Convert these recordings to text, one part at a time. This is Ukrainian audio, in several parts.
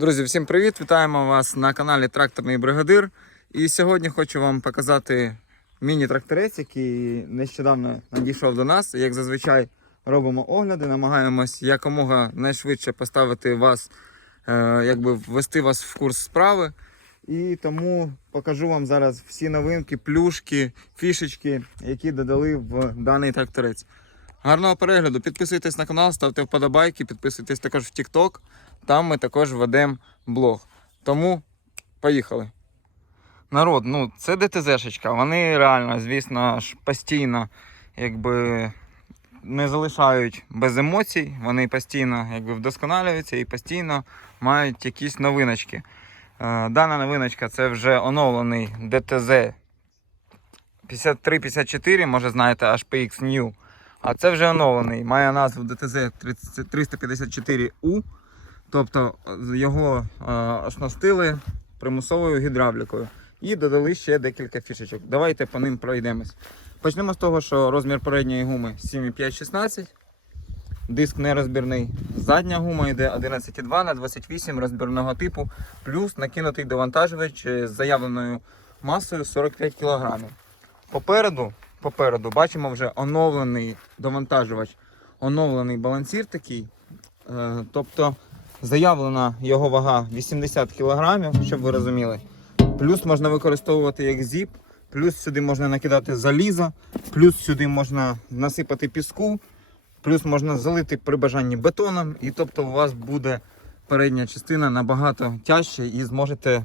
Друзі, всім привіт! Вітаємо вас на каналі Тракторний Бригадир. І сьогодні хочу вам показати міні-тракторець, який нещодавно надійшов до нас. Як зазвичай робимо огляди, намагаємось якомога найшвидше поставити вас, е, якби ввести вас в курс справи. І тому покажу вам зараз всі новинки, плюшки, фішечки, які додали в даний тракторець. Гарного перегляду! Підписуйтесь на канал, ставте вподобайки, підписуйтесь також в TikTok. Там ми також ведемо блог. Тому поїхали. Народ, ну це ДТЗшечка. Вони реально, звісно ж, постійно якби не залишають без емоцій. Вони постійно якби, вдосконалюються і постійно мають якісь новиночки. Е, Дана новиночка це вже оновлений ДТЗ 5354, може знаєте, HPX New. А це вже оновлений. Має назву ДТЗ 354U. Тобто е, його е, оснастили примусовою гідравлікою. І додали ще декілька фішечок. Давайте по ним пройдемось. Почнемо з того, що розмір передньої гуми 7,5-16. Диск нерозбірний. Задня гума йде 11,2 на 28 розбірного типу, плюс накинутий довантажувач з заявленою масою 45 кг. Попереду, попереду бачимо вже оновлений довантажувач, оновлений балансір такий. Е, тобто заявлена його вага 80 кг, щоб ви розуміли. Плюс можна використовувати як зіп, плюс сюди можна накидати залізо, плюс сюди можна насипати піску, плюс можна залити при бажанні бетоном. І тобто у вас буде передня частина набагато тяжче і зможете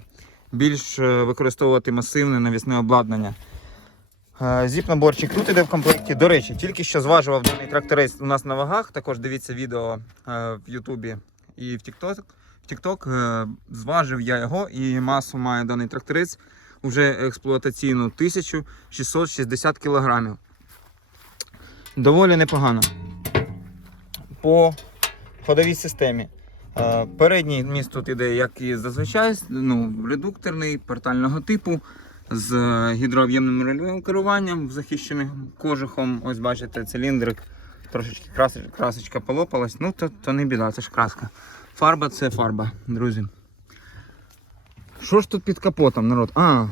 більш е, використовувати масивне навісне обладнання. Е, Зіп-наборчик тут іде в комплекті. До речі, тільки що зважував даний тракторець у нас на вагах. Також дивіться відео е, в Ютубі і в TikTok. В TikTok е, зважив я його і масу має даний тракторець вже експлуатаційну 1660 кг. Доволі непогано. По ходовій системі. Передній міст тут іде, як і зазвичай, ну, редукторний, портального типу з гідрооб'ємним рульовим керуванням, захищеним кожухом. Ось бачите, циліндрик, трошечки крас- красочка полопалась. Ну, то, то не біда, це ж краска. Фарба це фарба, друзі. Що ж тут під капотом, народ? А,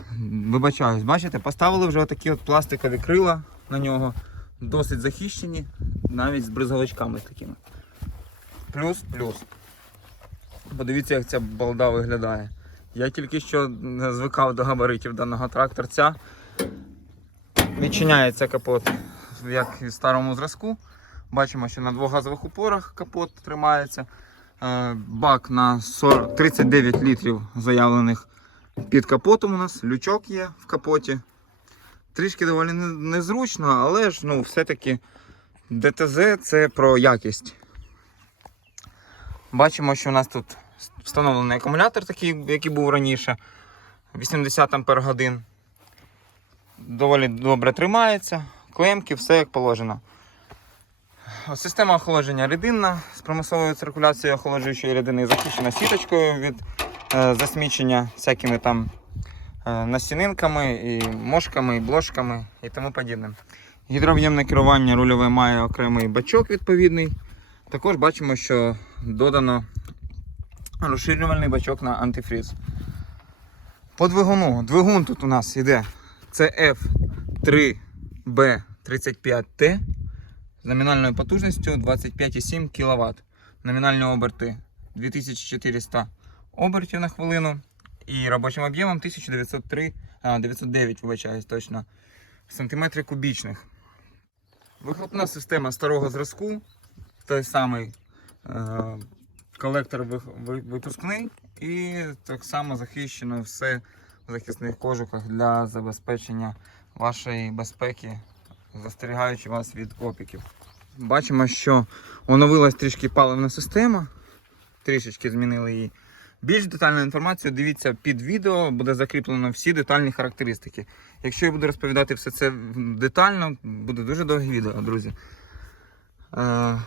вибачаюсь, бачите, поставили вже отакі от пластикові крила на нього. Досить захищені, навіть з бризовичками такими. Плюс, плюс. Подивіться, як ця балда виглядає. Я тільки що звикав до габаритів даного тракторця. Відчиняється капот, як і в старому зразку. Бачимо, що на двох газових упорах капот тримається. Е, Бак на 40, 39 літрів заявлених під капотом у нас. Лючок є в капоті. Трішки доволі незручно, але ж ну, все-таки ДТЗ це про якість. Бачимо, що у нас тут встановлений акумулятор, такий, який був раніше. 80 Ампер годин. Доволі добре тримається. Клемки, все як положено. Система охолодження рідинна з примусовою циркуляцією охолоджуючої рідини захищена сіточкою від е, засмічення всякими там е, насінинками, і мошками, і блошками і тому подібним. Гідрооб'ємне керування рульове має окремий бачок відповідний. Також бачимо, що додано розширювальний бачок на антифріз. По двигуну. Двигун тут у нас йде CF3B35T з номінальною потужністю 25,7 кВт. Номінальні оберти 2400 обертів на хвилину і робочим об'ємом 1903, а, 909, вибачаюсь точно, сантиметрів кубічних. Вихлопна система старого зразку, той самий е, колектор випускний і так само захищено все в захисних кожухах для забезпечення вашої безпеки, застерігаючи вас від опіків. Бачимо, що оновилась трішки паливна система, трішечки змінили її. Більш детальну інформацію дивіться під відео, буде закріплено всі детальні характеристики. Якщо я буду розповідати все це детально, буде дуже довге відео, друзі.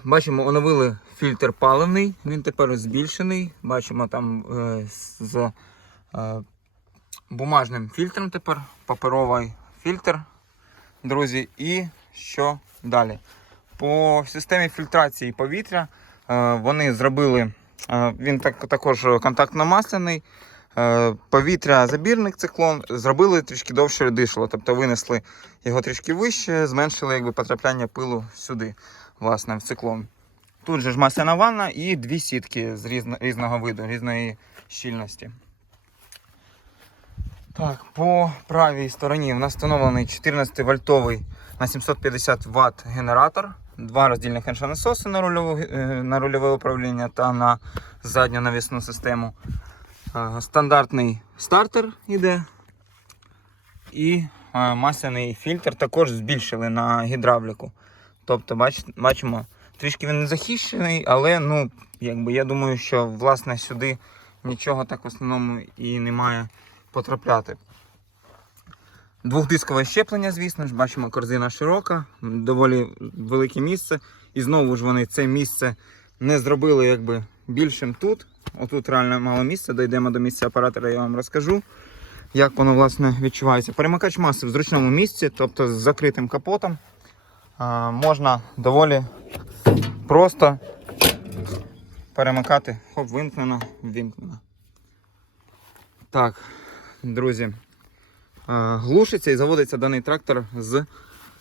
Бачимо, оновили фільтр паливний, він тепер збільшений. Бачимо там е, з е, бумажним фільтром тепер, паперовий фільтр, друзі. І що далі? По системі фільтрації повітря е, вони зробили Він так, також контактно-масляний. Е, Повітря забірник циклон зробили трішки довше дишало, тобто винесли його трішки вище, зменшили якби, потрапляння пилу сюди, власне, в циклон. Тут же ж масляна ванна і дві сітки з різно, різного виду, різної щільності. Так, по правій стороні у нас встановлений 14 вольтовий на 750 Вт генератор, два роздільних еншонасоси на рульове, е, на рульове управління та на задню навісну систему. Е, Стандартний стартер йде. І е, масляний фільтр також збільшили на гідравліку. Тобто, бач, бачимо, трішки він не захищений, але ну, якби, я думаю, що власне сюди нічого так в основному і не має потрапляти. Двохдискове щеплення, звісно ж, бачимо, корзина широка, доволі велике місце. І знову ж вони це місце не зробили якби більшим тут. Отут реально мало місця, дійдемо до місця оператора, я вам розкажу, як воно власне відчувається. Перемикач маси в зручному місці, тобто з закритим капотом. Можна доволі просто перемикати. Хоп, вимкнено, вимкнено. Так, друзі. Глушиться і заводиться даний трактор з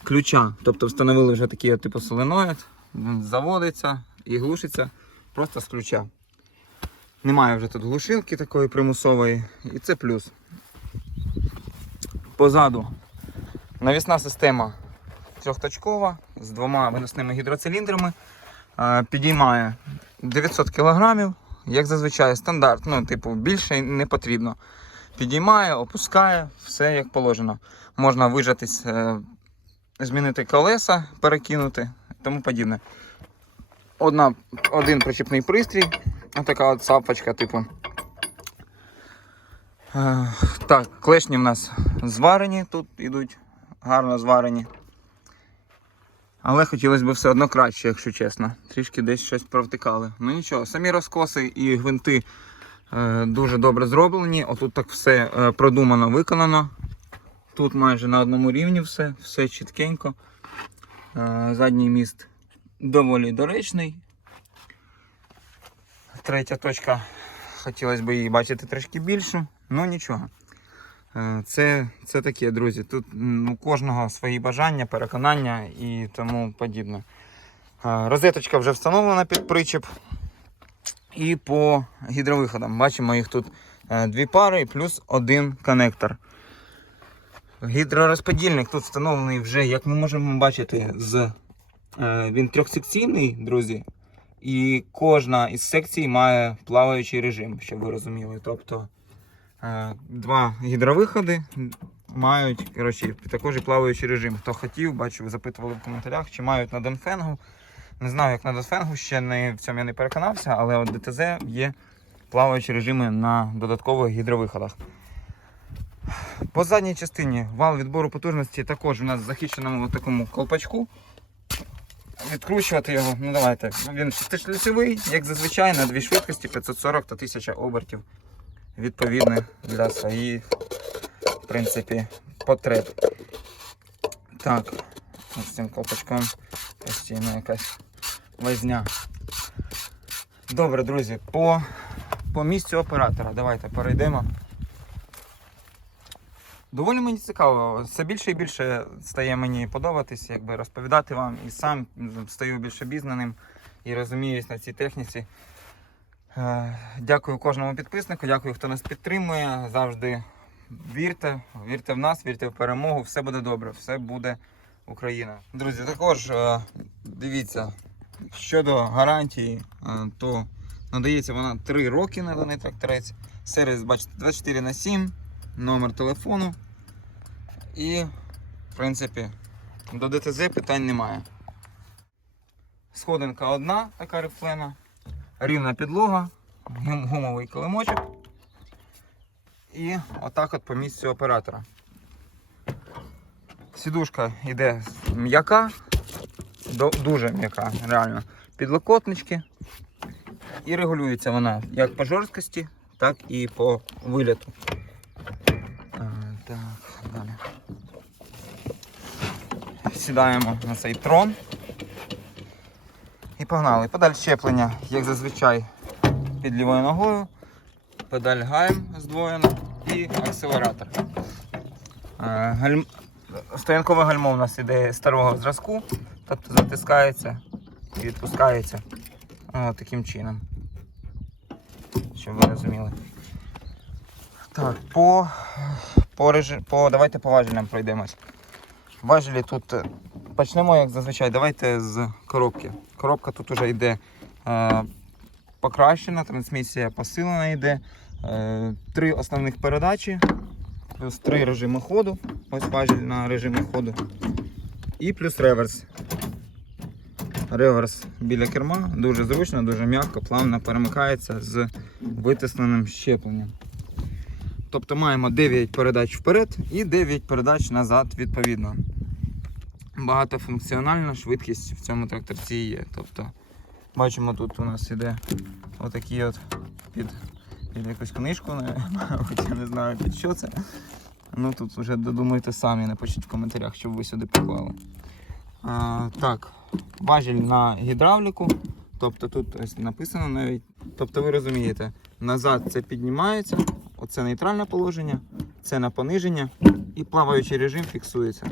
ключа. Тобто встановили вже такий типу соленоїд, він заводиться і глушиться просто з ключа. Немає вже тут глушилки такої примусової, і це плюс. Позаду навісна система трьохточкова з двома виносними гідроциліндрами. Е, Підіймає 900 кг, як зазвичай стандарт, ну, типу, більше не потрібно. Підіймає, опускає, все як положено. Можна вижатись, е, змінити колеса, перекинути тому подібне. Одна, один причіпний пристрій, така от сапочка, типу. Е, так, клешні в нас зварені, тут йдуть гарно зварені. Але хотілося б все одно краще, якщо чесно. Трішки десь щось провтикали. Ну нічого, самі розкоси і гвинти е, дуже добре зроблені. Отут так все е, продумано, виконано. Тут майже на одному рівні все, все чіткенько. Е, задній міст доволі доречний. Третя точка. Хотілося б її бачити трішки більшу, ну нічого. Е, Це, це таке, друзі. Тут у кожного свої бажання, переконання і тому подібне. Е, Розеточка вже встановлена під причеп. І по гідровиходам. Бачимо їх тут е, дві пари плюс один коннектор. Гідророзподільник тут встановлений вже, як ми можемо бачити, з, він трьохсекційний, друзі. І кожна із секцій має плаваючий режим, щоб ви розуміли. Тобто два гідровиходи мають коротше, також і плаваючий режим. Хто хотів, бачу, запитували в коментарях, чи мають на Денфенгу. Не знаю, як на Денфенгу, ще не, в цьому я не переконався, але от ДТЗ є плаваючі режими на додаткових гідровиходах. По задній частині вал відбору потужності також у нас захищеному такому колпачку. Відкручувати його, ну давайте. Він шестишліцевий, як зазвичай, на дві швидкості 540 та 1000 обертів. Відповідно для своїх, в принципі, потреб. Так, з цим колпачком постійно якась возня. Добре, друзі, по, по місцю оператора. Давайте перейдемо. Доволі мені цікаво. Все більше і більше стає мені подобатись, якби розповідати вам і сам стаю більш обізнаним і розуміюсь на цій техніці. Е, Дякую кожному підписнику, дякую, хто нас підтримує. Завжди вірте, вірте в нас, вірте в перемогу. Все буде добре, все буде Україна. Друзі, також е, дивіться, щодо гарантії, е, то надається вона 3 роки на даний тракторець. Сервіс, бачите, 24 на 7, номер телефону. І, в принципі, до ДТЗ питань немає. Сходинка одна, така рифлена, рівна підлога, гумовий килимочок. І отак от по місцю оператора. Сідушка йде м'яка, дуже м'яка, реально. Підлокотнички. І регулюється вона як по жорсткості, так і по виліту. Так, далі. Сідаємо на цей трон. І погнали. Подаль щеплення, як зазвичай, під лівою ногою, педаль гаєм здвоєна і акселератор. Е, Гальм... Стоянкове гальмо у нас іде старого зразку, тобто затискається і відпускається О, таким чином. Щоб ви розуміли. Так, по, по, режи... по давайте по важелям пройдемось. Важелі тут е, почнемо, як зазвичай. Давайте з коробки. Коробка тут вже йде е, покращена, трансмісія посилена йде. Е, три основних передачі, плюс три режими ходу. Ось важіль на режимі ходу. І плюс реверс. Реверс біля керма дуже зручно, дуже м'яко, плавно перемикається з витисненим щепленням. Тобто маємо 9 передач вперед і 9 передач назад відповідно. Багатофункціональна швидкість в цьому тракторці є. Тобто, бачимо, тут у нас іде отакий от під, під якусь книжку, мабуть, я не знаю під що це. Ну тут вже додумайте самі, напишіть в коментарях, щоб ви сюди поклали. А, так, важіль на гідравліку. Тобто тут ось написано навіть. Тобто ви розумієте, назад це піднімається, оце нейтральне положення, це на пониження і плаваючий режим фіксується.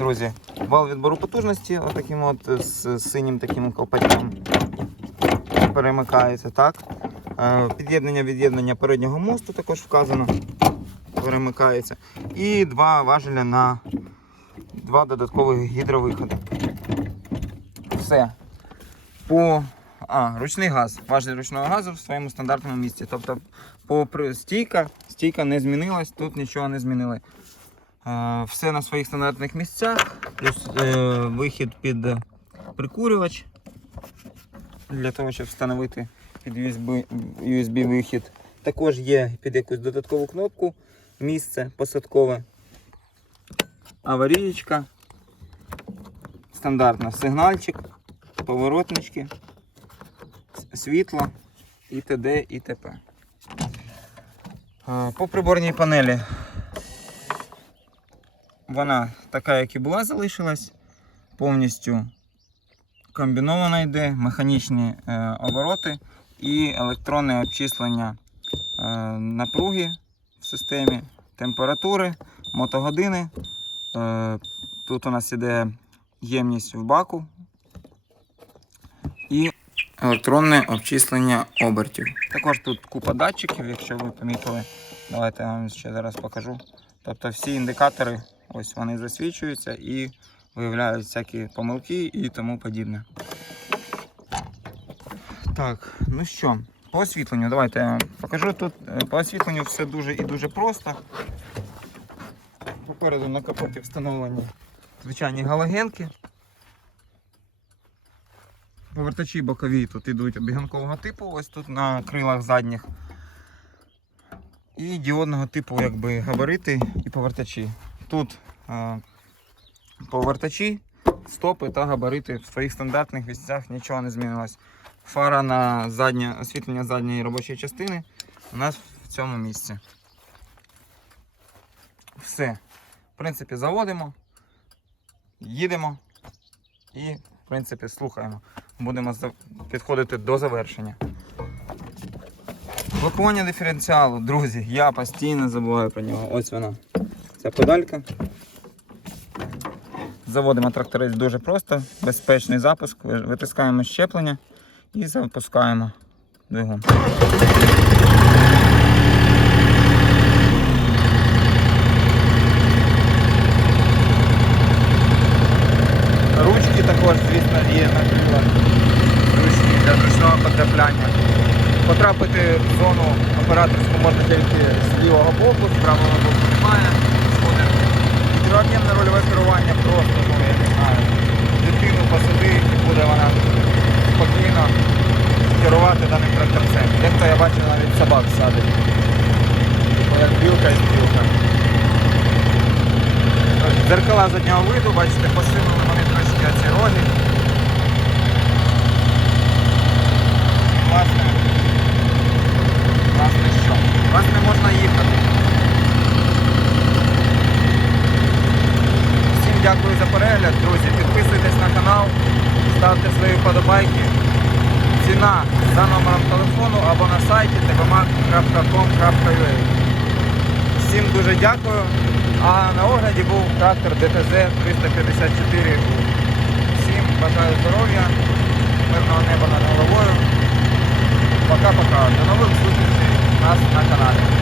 Друзі, вал відбору потужності, отаким от з синім таким колпачком перемикається, так. Е, Під'єднання від'єднання переднього мосту також вказано. Перемикається. І два важеля на два додаткових гідровиходи. Все. По а, ручний газ. Важіль ручного газу в своєму стандартному місці. Тобто по стійка, стійка не змінилась, тут нічого не змінили. Е, Все на своїх стандартних місцях, плюс е, вихід під прикурювач для того, щоб встановити під USB, USB вихід. Також є під якусь додаткову кнопку місце посадкове, аварієчка, стандартно сигнальчик, поворотнички, світло і т.д. і т.п. Е, По приборній панелі вона така, як і була, залишилась. Повністю комбінована йде, механічні е, обороти і електронне обчислення е, напруги в системі, температури, мотогодини. Е, тут у нас іде ємність в баку і електронне обчислення обертів. Також тут купа датчиків, якщо ви помітили. Давайте я вам ще зараз покажу. Тобто всі індикатори, ось вони засвічуються і виявляють всякі помилки і тому подібне. Так, ну що, по освітленню, давайте я покажу тут. е, По освітленню все дуже і дуже просто. Попереду на капоті встановлені звичайні галогенки. Повертачі бокові тут йдуть обіганкового типу, ось тут на крилах задніх. І діодного типу якби габарити і повертачі. Тут е, повертачі, стопи та габарити в своїх стандартних місцях нічого не змінилось. Фара на заднє освітлення задньої робочої частини у нас в цьому місці. Все. В принципі, заводимо, їдемо і, в принципі, слухаємо. Будемо підходити до завершення. Блокування диференціалу, друзі, я постійно забуваю про нього. Ось вона. Ця педалька. Заводимо тракторець дуже просто, безпечний запуск, витискаємо щеплення і запускаємо двигун. Ручки також, звісно, є на крилах. Ручні для зручного потрапляння. Потрапити в зону операторську можна тільки з лівого боку, з правого боку немає. Гідрооб'ємне рульове керування просто, ну я не знаю. Дитину посади і буде вона спокійно керувати даним тракторцем. Дехто я бачу навіть собак садить. Типу як білка і стрілка. Дзеркала заднього виду, бачите, посилили вони трошки оці роги. Власне, власне що? Власне можна їхати. Дякую за перегляд, друзі. Підписуйтесь на канал, ставте свої вподобайки. Ціна за номером телефону або на сайті tbmac.com.ua Всім дуже дякую. А на огляді був трактор ДТЗ 354 Всім бажаю здоров'я, мирного неба над головою. Пока-пока. До нових зустрічей у нас на каналі.